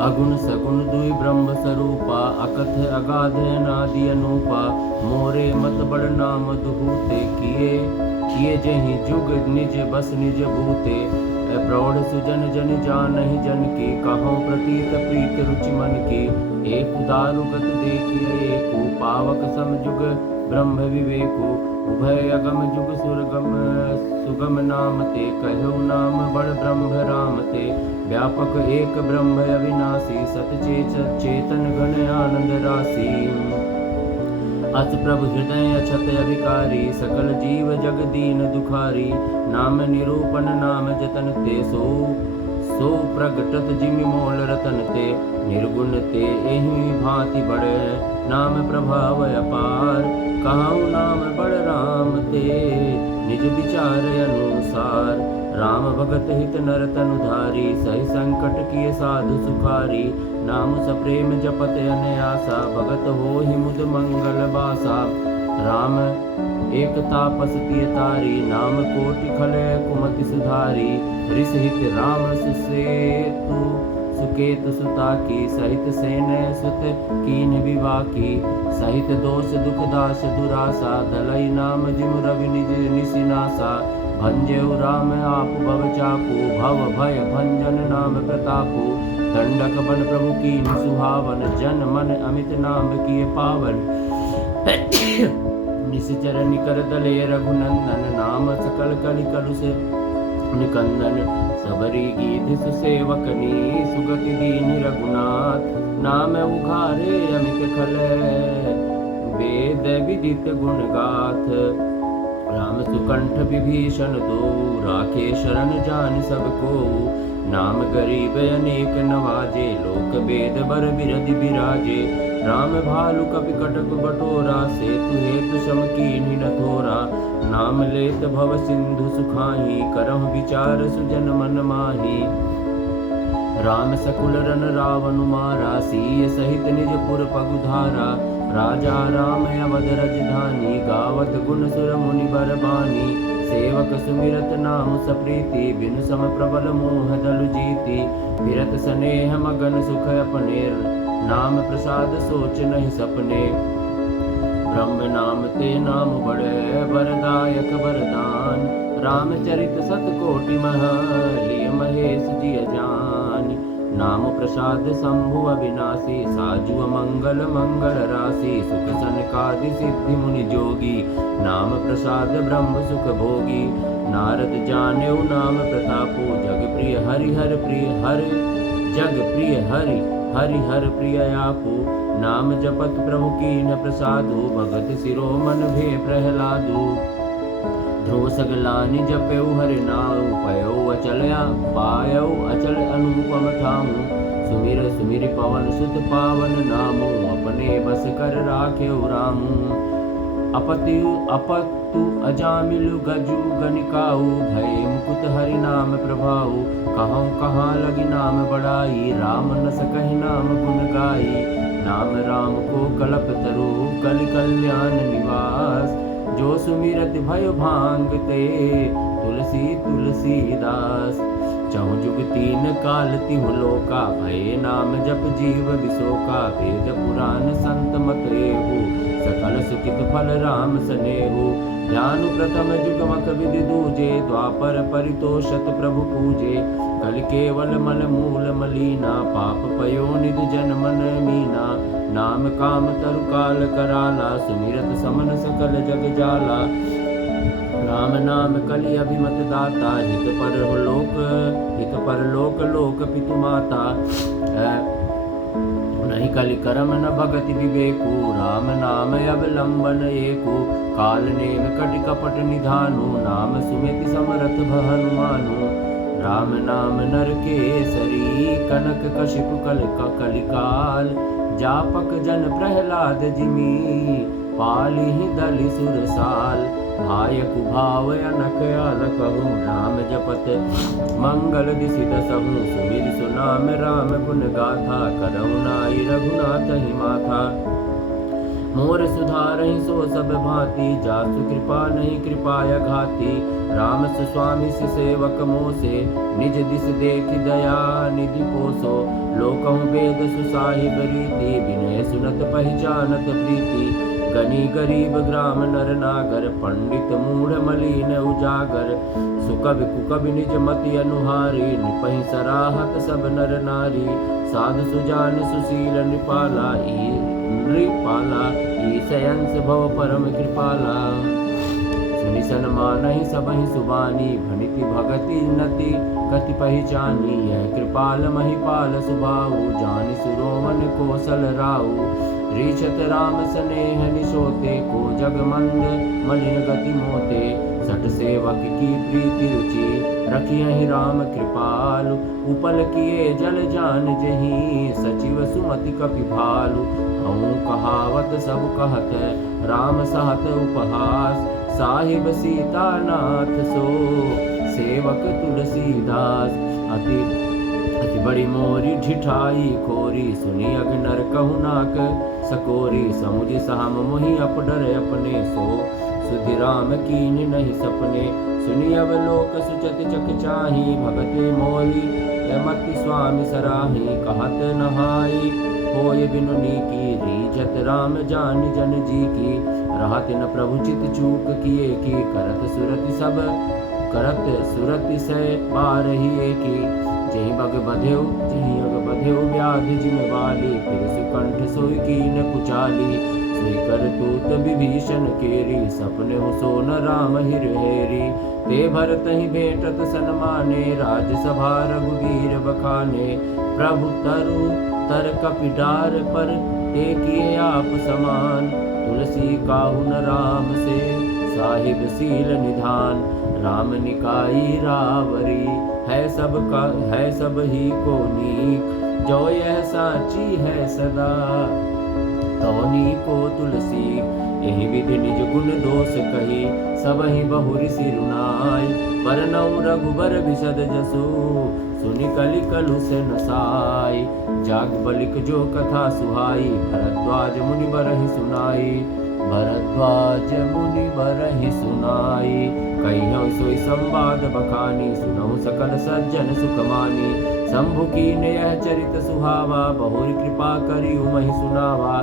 अगुण सगुण दुई ब्रह्म स्वरूपा, अकथ अगाध अनादि अनूपा। मोरे मत बड़ नाम दुहूते, किए जहि जुग निज बस निज भूते। प्रौढ़ सुजन जन जानहि जन की, कहो प्रतीत प्रीत रुचि मन की। एक दारुगत देखिए एको, पावक सम जुग ब्रह्म विवेको। उभय अगम जुग सुगम नाम ते, कहु नाम बड़ ब्रह्म राम ते। व्यापक एक ब्रह्म अविनाशी, सत चेतन घन आनंद राशि। अस प्रभु हृदय अछत अभिकारी, सकल जीव जग दीन दुखारी। नाम निरूपण नाम जतन ते, सो प्रगटत जिमि मोल रतन ते। निर्गुण ते एहि भांति बड़े, नाम प्रभाव अपार। कहु नाम बड़ राम ते, निज विचार अनुसार। राम भगत हित नर तनु धारी, सही संकट किए साधु सुखारी। नाम सप्रेम जपत अनयासा, भगत होहि मुद मंगल बासा। राम एक तापस तिय तारी, नाम कोटि खल कुमति सुधारी। ऋष हित राम सुसेतु सुकेतु सुता की, सहित सेन सुत कीन विवाकी। सहित दोष दुख दास दुरासा, दलई नाम जिमु रवि निज निसिनासा। भंजेउ राम आप भव चापू, भव भय भंजन नाम प्रतापू। दंडक बन प्रभु की सुहावन, जन मन अमित नाम किए पावन। निश्चर निकर दले रघुनंदन, नाम सकल कलि कलुष निकंदन। सबरी गीत सुसेवकनी, सुगति दीन रघुनाथ। नाम उघारे अमित खल, वेद विदित गुण गाथ। राम सुकंठ विभीषण दो, राखे शरण जान सबको। नाम गरीब अनेक नवाजे, लोक वेद बर बिरधि बिराजे। राम भालु कपि कटक बटोरा, सेतु हेतु सम कीन्हि न थोरा। नाम लेत भव सिंधु सुखाहि, करहु विचार सुजन मन माहि। राम सकुल रन रावण मारा, सीय सहित निज पुर पगुधारा। राजा राम अवध रजधानी, गावत गुण सुर मुनि बर बानी। सेवक सुमिरत नाम सप्रीति, बिनु सम प्रबल मोह दलु जीति। फिरत स्नेह मगन सुख अपने, नाम प्रसाद सोच नहीं सपने। ब्रह्म नाम ते नाम बड़े, वरदायक वरदान। रामचरित सत कोटि मह, लिय महेश जिय जान। नाम प्रसाद शंभु अविनाशी, साजु मंगल मंगल राशि। सुख सनकादि सिद्धि मुनि जोगी, नाम प्रसाद ब्रह्म सुख भोगी। नारद जानेउ नाम प्रतापो, जग प्रिय हरि हर प्रिय हर। जग प्रिय हरि हरि हर प्रिय आपो। नाम जपत प्रभु कीन प्रसादो, भगत शिरोमन भे प्रहलादो। ध्रुव सगलानि जपेउ हरि नाउ, पयौ अचल पायौ अचल अनुपम ठाऊ। सुमिर सुमिर पवन सुत पावन नामो, अपने बस कर राखेउ रामू। अपतु अजामिलु गजु गनिकाऊ, भय मुकुट हरि नाम प्रभाऊ। कहूँ कहाँ लगी नाम बड़ाई, राम न सकहि नाम गुण गाई। नाम राम को कलप तरु, कलि कल्याण निवास। जो सुमिरत भयो भांगते, तुलसी तुलसीदास। चहु जुग तीन काल तिहु लोका, भय नाम जप जीव विशोका। वेद पुराण संत मत एहु, सकल सुखित फल राम सनेहु। जानु प्रथम जुग मक विधि दूजे, द्वापर परितोषत प्रभु पूजे। कल केवल मल मूल मलीना, पाप पयो निध जन मन मीना। नाम काम तरु काल कराला, सुमिरत समन सकल जग जाला। राम नाम कलि अभिमत दाता, हित पर लोक लोक पितु माता। नहीं कलि करम न भगति विवेकु, राम नाम अवलंबन एको। काल नेम कटि कपट निधानु, नाम सुमिति समरथ हनुमानु। राम नाम नर केसरी, कनक कशिपु कलिकाल। जापक जन प्रहलाद जिमी, पालिहि दलि सुरसाल। भायकु भाव अनक अलकहु, राम जपत मंगल दिसि दसहु। सुमिर सुनाम राम गुण गाथा, करहु नाई रघुनाथ ही माथा। मोर सुधारहि सो सब भांति, जासु कृपा नहीं कृपाया घाती। राम सुस्वामी सि सेवक मोसे, निज दिस देख दया निधि पोसो। लोकहु वेद सुसाहिब रीति, विनय सुनत पहचानत प्रीति। गनी गरीब ग्राम नर नागर, पंडित मूढ़ मलिन उजागर। सुकवि कुकवि निज मति अनुहारी, निपहि सराहत सब नर नारी। साधु सुजान सुशील नृपाला, ईसयंस भव परम कृपाला। सुनि सन्मानहि सबहि सुबानी, भनिति भगति नति कति पहिचानी। यह कृपाल महिपाल सुबाहु, जानि सुरोमन कोसल राहु। रीछत राम स्नेह निशोते, को जग मंद मलिन गति मोते। सठ सेवक की प्रीति रुचि, रखियहि राम कृपालु। उपल किए जल जान जहीं, सचिव सुमति कपि भालु। हऊँ कहावत सब कहत, राम सहत उपहास। साहिब सीता नाथ सो, सेवक तुलसीदास। अति बड़ी मोरी ढिठाई खोरी, सुनी अग नर कहु नाक सकोरी। समुझि साम मोहि अपडर अपने, सो सुधि राम कीन्हि नहीं सपने। सुनि अवलोक सुचत चक चाही, भगते मोरी मति स्वामी सराही। कहत नहाई होय बिनु नीकी, रीझत राम जानि जन जी की। रहत न प्रभु चित चूक किए की, करत सुरति से पारही की। जहि बग बधेउ व्याधि जिम वाली, फिर सुकंठ सोई कीन कुचाली। सोई कर तूत विभीषण केरी, सपने हो सोन राम हिर हेरी। ते भरत ही भेटत सन्माने, राजसभा रघुवीर बखाने। प्रभु तर कपिडार पर, ते किए आप समान। तुलसी काहु न राम से, साहिब सील निधान। राम निकाई रावरी, है सब ही को नीक। जो यह साची है सदा, तौनी को तुलसी। यही विधि निज गुण दोष कही, सब ही बहुरि सिरुनाई। परनऊ रघुबर बिसद जसु, सुनि कलि कलु से नसाई। जाग बलिक जो कथा सुहाई, भरद्वाज मुनि बरहि सुनाई। कहियौ सोई संवाद बखानी, सुनहु सकल सज्जन सुखमानी। शंभु कीन यह चरित सुहावा, बहुरि कृपा करियु महि सुनावा।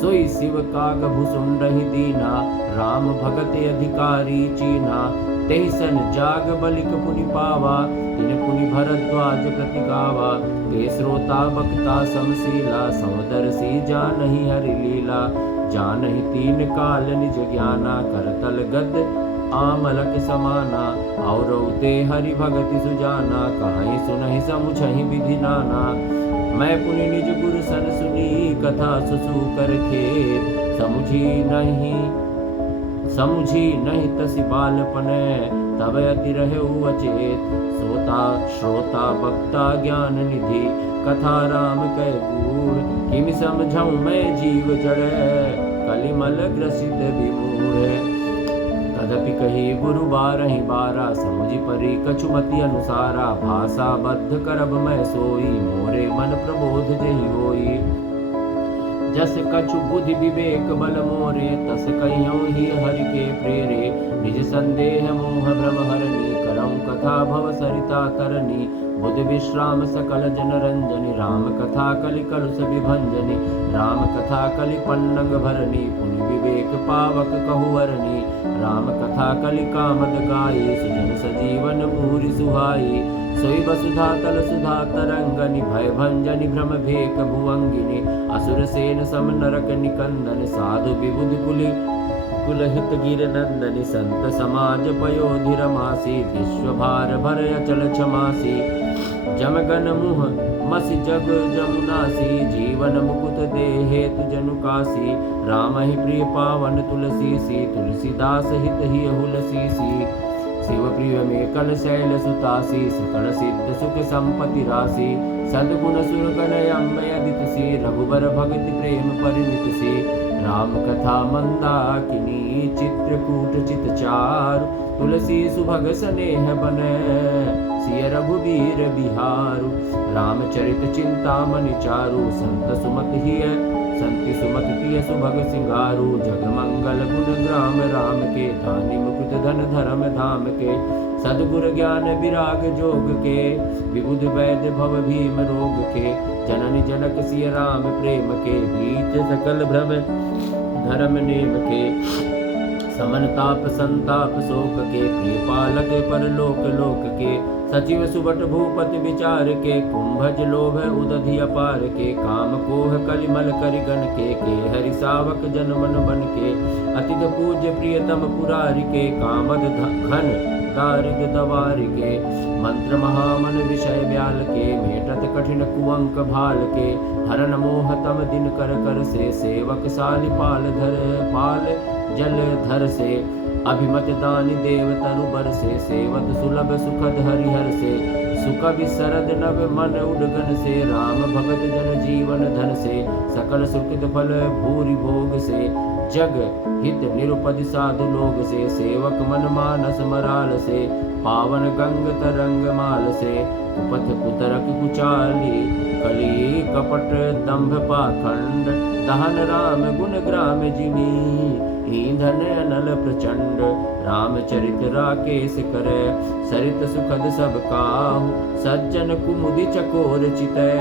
सोई शिव काग भुसुंडहि दीना, राम भगत अधिकारी चीना। तेहि सन जाग बलिक पुनि पावा, तिन पुनि भरद्वाज प्रति गावा। ते श्रोता बक्ता समशीला, समदर्शी जानहि हरि लीला। जानहि तीन काल निज ज्ञाना, करतल गद आमलक समाना। और ते हरि भगति सुजाना, कहीं सुनहि समुझहि विधि नाना। मैं पुनि निज गुरु सन सुनी, कथा सुसु कर खेत। समुझी नहीं तसि बालपने, तब अति रहु अचेत। श्रोता वक्ता ज्ञान निधि, कथा राम कै गूढ़। किमि समझऊँ मैं जीव जड़, कलिमल ग्रसित विमूढ़। तदपि कही गुरु बारहि बारा, समुझि परि कछुमति अनुसारा। भाषा बद्ध करब मैं सोई, मोरे मन प्रबोध जेहि होई। जस कछु बुद्धि विवेक बल मोरे, तस कहियौ ही हरि के प्रेरे। निज संदेह मोह भ्रम हरनी, करऊँ कथा भव सरिता तरनी। बुध विश्राम सकल जन रंजनी, राम कथा कलि कलुष विभंजनी। राम कथा कलि पन्नग भरनी, पुनि विवेक पावक कहु वरनी। राम कथा कलि कामद गाई, सुजन सजीवन मूरि सुहाई। सोई वसुधा तल सुधा तरंगनि, भय भंजनि भ्रम भेक भुवंगिनी। असुर सेन सम नरक निकंदन, साधु विबुध कुलहित गिर नंदनि। संत समाज पयोधि रमासी, विश्व भार भर अचल क्षमासी। जमगन मुह मसि जग जमुनासी, जीवन मुकुत दे हेतु जनु कासी। राम ही प्रिय पावन तुलसीसी, तुलसीदास हित ही हुलसीसी। शिव प्रिय में कल शैल सुतासी, सकल सिद्ध सुख संपत्ति राशि। सद्गुण सुरगण अम्बय अदित सी, रघुबर भगति प्रेम परिमित सी। राम कथा मंदाकिनी, चित्रकूट चित चारु। तुलसी सुभग स्नेह बने, सिय रघुबीर बिहारु। रामचरित चिंतामणि चारु, संत सुमत हिय संति सुमति तिय सुभग सिंगारू जग मंगल गुण ग्राम राम के दानि मुकुट धन धर्म धाम के सद्गुर ज्ञान विराग जोग के विबुध वैद्य भव भीम रोग के जननी जनक सिय राम प्रेम के बीच सकल भ्रम धर्म नेम के समन ताप संताप शोक के प्रिय पालक पर लोक लोक के सचिव सुबट भूपति विचार के कुंभज लोभ उदधि अपार के काम कोह कलिमल करिगन के हरि सावक जन मन बन के अतिथ पूज्य प्रियतम पुरारि के कामद घन दारिद दवार के मंत्र महामन विषय व्याल के मेटत कठिन कुअंक भाल के हरन मोह तम दिन कर कर से सेवक सालि पाल जल धर से अभिमत दानि देव तरु बर से सेवत सुलभ सुखद हरिहर से सुख विसरद नव मन उडगन से राम भगत जन जीवन धन से सकल सुखित फल भूरि भोग से जग हित निरुपधि साधु लोग से सेवक मन मानस मराल से पावन गंग तरंग माल से कुपथ कुतरक कुचाली कली कपट दंभ पाखंड दहन राम गुण ग्राम जिमी ईंधन अनल प्रचंड रामचरित राकेश करे सरित सुखद सब काहु सज्जन कुमुदि चकोर चितय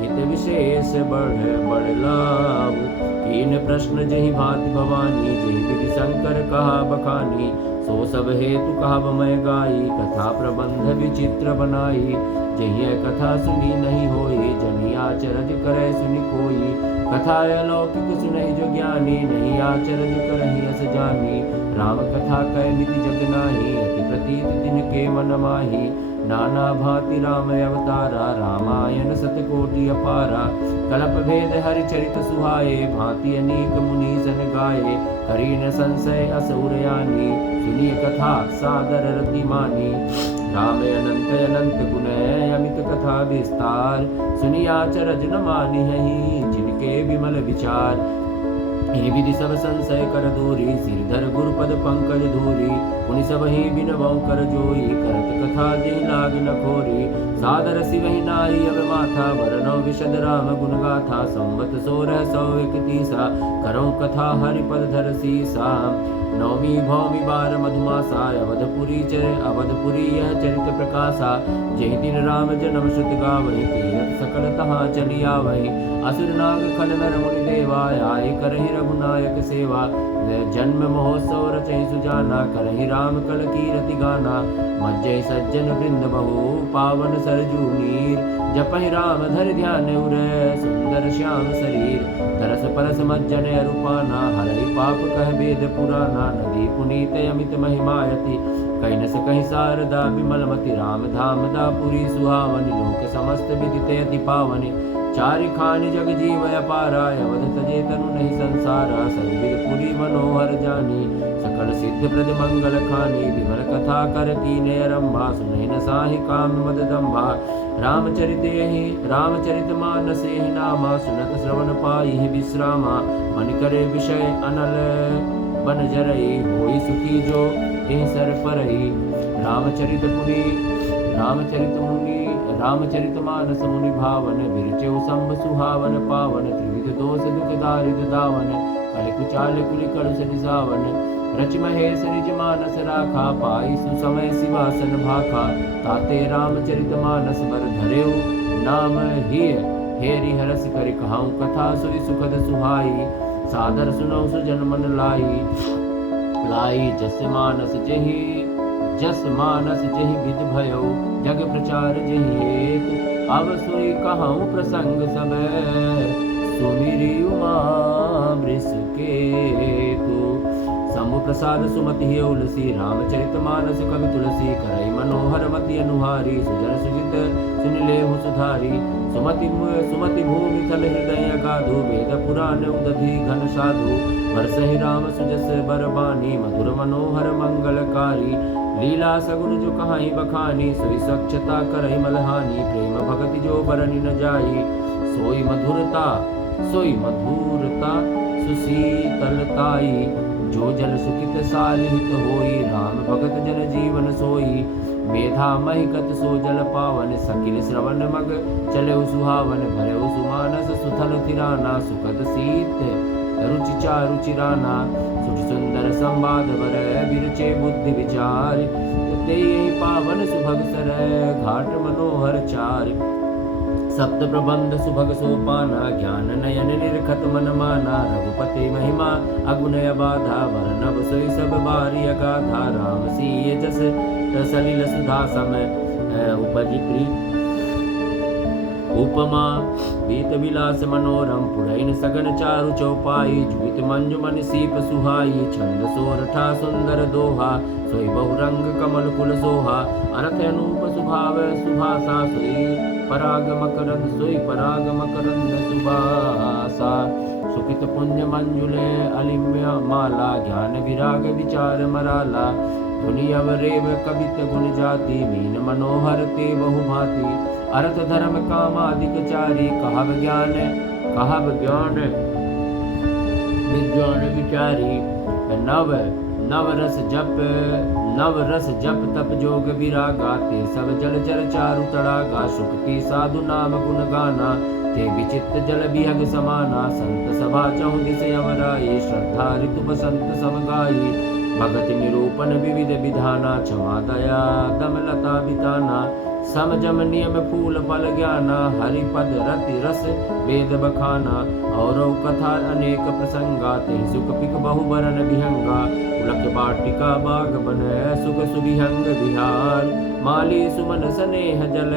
हित विशेष बढ़ लाहु कीन प्रश्न जहि भांति भवानी जहि विधि शंकर कहा बखानी सो सब हेतु कहा मैं गाई कथा प्रबंध विचित्र बनाई जहि कथा सुनी नहीं होई जनि आचरज करे सुनि कोई कथा अलौकिक सुनहि जो ज्ञानी नहीं आचरज करहि अस जानी राम कथा कह मिति जग नाही अति प्रतीत दिन के मन माही नाना भांति राम अवतारा रामायण सतकोटि अपारा कल्प भेद हरि चरित सुहाए भांति अनेक मुनि सन गाये करीन संशय असुरयानी सुनिय कथा सादर रति मानी राम अनंत अनंत गुण अमित कथा विस्तार सुनिया चरज न मानि हहि जिनके विमल विचार हे विधि सब संशय कर दूरी सिरधर गुरुपद पंकज धूरी उनि सब ही बिनवौ कर जोई करत कथा जहि लाग न खोरी सादर सिवहि नाई अब माथा वरनौ विशद राम गुण गाथा संवत 1631 करौ कथा हरिपद धर सीसा नवमी भौमि बार मधुमासा अवधपुरी यह चरित प्रकाशा जहि दिन राम जन्म श्रुत गावहि तीरथ सकल तहाँ चली आवहि असुर नाग खल नर मुनि देवा आए करहि रघुनायक सेवा जन्म महोत्सव रचहि सुजाना करहि राम कल कीरति गाना मज्जै सज्जन वृंद बहु पावन सरजू नीर जपहि राम धर ध्यान उर सुंदर श्याम शरीर तरस परस मज्जन अरूपाना हरहि पाप कह वेद पुराना नदी पुनीत अमित महिमायति कहीं न कहीं शारदा विमलमति राम धाम दापुरी सुहावनि लोक समस्त विदिते अति पावनि चारि खानि जग जीव अपारा अवध तजे तनु नहीं संसारा सर्विद पुरी मनोहर जानी सकल सिद्ध प्रद मंगल खानी विमल कथा कर कीने रंभा सुनहि न साहि काम मद दंभा रामचरित मानस एहि नामा सुनत श्रवण पाई विश्रामा मन करे विषय अनल बन जरई होई सुखी जो एहि सर परई रामचरित मानस मुनि भावन विरचेउ संभ सुहावन पावन त्रिविध दोष दुख दारिद दावन कलि कुचाल कुलि कलुष निसावन रच महेश निज मानस राखा पाई सुसमय सिवासन भाखा ताते रामचरित मानस बर धरेउ नाम हिय हेरि हरस करि कहाऊं कथा सोई सुखद सुहाई सादर सुनौ सुजन मन लाई जस मानस जहि विद भयो जग प्रचार जहि हेतु अब सोई कहाऊं प्रसंग सब सुमिरि उमा वृष केतु शंभु प्रसाद सुमति हे उलसी रामचरित मानस कवि तुलसी करई मनोहर मति अनुहारी सुजन सुजित सुन लेहु सुधारी सुमति भूमि तल हृदय गाधु वेद पुराण उदधि घन साधु बरसहि राम सुजस बरबानी मधुर मनोहर मंगलकारी लीला सगुन जो कहाई बखानी सोई स्वच्छता करई मलहानी प्रेम भगति जो बरनि न जाई सोई मधुरता सुशीतलताई जो जल सुखित सालिहित होई राम भगत जन जीवन सोई मेधा महिकत सो जल पावन, सकिल श्रवण मग चले सुहावन, भरे सुमानस सुथल तिराना, सुखद सीत रुचि चारु चिराना, सुठ सुंदर संवाद वर बिरचे बुद्धि विचार, ते यही पावन सुभग सर घाट मनोहर चार, सप्त प्रबंध सुभग सोपाना, ज्ञान नयन निरखत मन माना, रघुपति महिमा अगुनय बाधा, वर्णव सोई सब बारी अगाधा, राम सिय जस सलिल सुधा समय उपजि प्रीत उपमा, बीत विलास मनोरम, पुरैन सगन चारु चौपाई, जुगित मंजुमन सीप सुहाई, छंद सोरठा सुंदर दोहा, सोई बहुरंग कमल कुल सोहा, अरथ अनूप सुभाव सुभासा, सोई पराग मकरंद, सोई पराग मकरंद सुभासा, सुखित पुण्य मंजुले अलिम्य माला, ज्ञान विराग विचार मराला, धुनि अवरेव कवित गुण जाति, मीन मनोहर ते बहु भांति, अर्थ धर्म कामादिक चारी, कहब ज्ञान विज्ञान विचारी, नव रस जप तप जोग विरागा, ते सब जल चर चारु तड़ागा, शुक्ति साधु नाम गुण गाना, ते विचित्र जल बिहग समाना, संत सभा चहु दिस अमराई, श्रद्धा ऋतु बसंत समगाई, भगत निरूपण विविध विधाना, क्षमा दया दमलता बिताना, समझम नियम फूल फल ज्ञाना, हरिपद रति रस वेद बखाना, और कथा अनेक प्रसंगा, ते सुख पिक बहुबरन विहंगा, उलक बाटिका बाग बन सुख सुविहंग विहार, माली सुमन स्नेह जल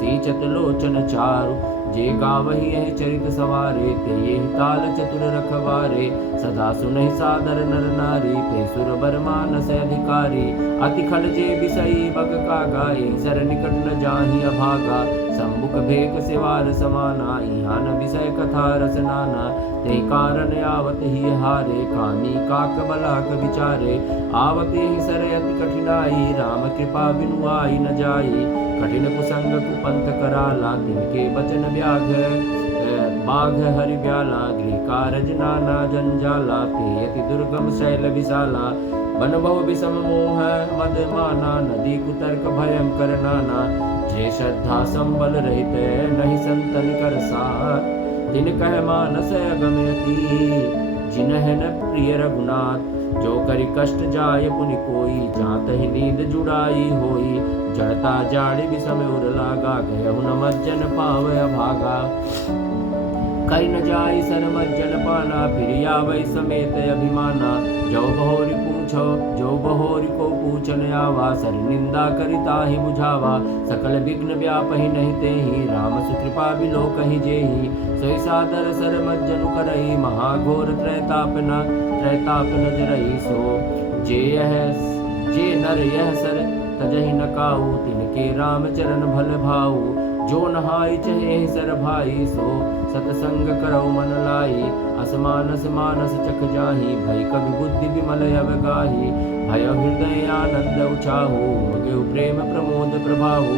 सींचत लोचन चारु, जे गावहि यह चरित सवारे, ते ये ताल चतुर रखवारे, सदा सुनहि सादर नर नारी, ते सुर बर मानस अधिकारी, अति खल जे बिसई बग कागा, सर निकट न जाहि अभागा, सम्मुख भेक सिवार समाना, इहाँ न विषय कथा रस नाना, ते कारण आवत ही हारे, कामी काक बलाक विचारे, आवत ही सर अति कठिनाई, राम कृपा बिनु आई न जाई, कठिन कुसंग कुपंथ कराला, तिनके बचन व्याघ बाघ हरि ब्याला, गृह कारज नाना जंजाला, ते अति दुर्गम शैल विशाला, बन बहु विषम मोह मद माना, नदी कुतर्क भयंकर नाना, जे श्रद्धा संबल रहित नहीं संतन कर सार, जिन कह मानस अगमयति जिनह न प्रिय रघुनाथ, जो करि कष्ट जाय पुनि कोई, जात ही नींद जुड़ाई होई, जड़ता जाड़ी विषम उर लागा, गयहु न मज्जन पावय भागा, कई न जाई सन मज्जन पाना, फिर आवै समेत अभिमाना, जो बहोरी पूछो जो बहोरी को पूछन आवा, सर निंदा करिता ही बुझावा, सकल विघ्न व्यापहि नहीं तेहि, राम सुकृपा बिलो कहि जेहि, सोई सादर सर मज्जन करई, महाघोर त्रैताप नजरई, सो जे नर यह सर तजहि न काऊ, तिनके राम चरण भल भाऊ, जो नहाई चहे सर भाई, सो सतसंग करौ मन लाई, असमानस मानस चख जाहि, भय कवि बुद्धि विमल अवगाही, भय हृदय आनंद उछाहु, मगेउ प्रेम प्रमोद प्रभाहु,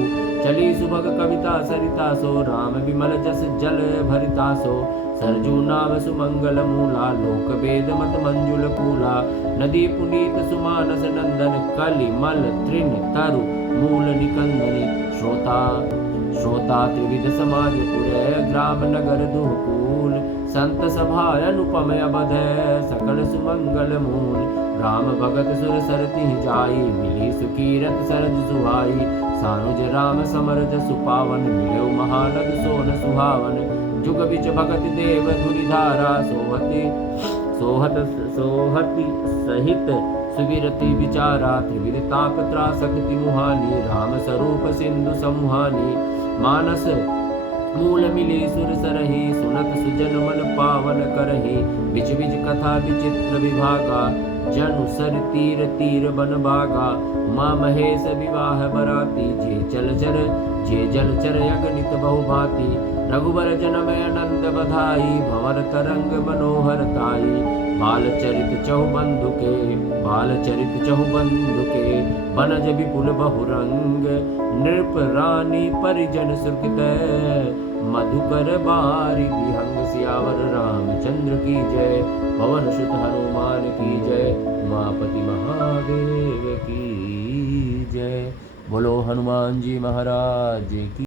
चली सुभग कविता सरिता, सो राम विमल जस जल भरिता, सो सरजू नाम सुमंगल मूला, लोक वेद मत मंजुल कूला, नदी पुनीत सुमानस नंदन, कलि मल तृण तरु मूल निकंदनी, श्रोता त्रिविध समाज पुरे, ग्राम नगर दुहकूल, संत सभा अनुपम अबध, सकल सुमंगल मूल, राम भगत सुर सरति जाई, मिली सुकीरत सरज सुहाई, सानुज राम समर जसु पावन, मिलो महानद सोन सुहावन, जुग बिच भगत देव धुरि धारा, सोहति सहित सुविरति विचारा, त्रिविध ताप त्रासक्ति मुहानी, राम स्वरूप सिंधु समूहानी, मानस मूल मिली सुर सरहि, सुनत सुजन मन पावन करहि, बिच बिच कथा विचित्र विभागा, जनु सर तीर तीर बन बागा, उमा महेश विवाह बराती, जे जलचर अगणित बहुभांति, रघुबर जनम अनंत बधाई, भंवर तरंग मनोहर ताई, बाल चरित चहु बंधुके, बनज विपुल बहुरंग, नृप रानी परिजन सुरकित, मधुकर बारी विहंग, सियावर रामचंद्र की जय, पवन सुत हनुमान की जय, उमापति महादेव की जय। बोलो हनुमान जी महाराज की।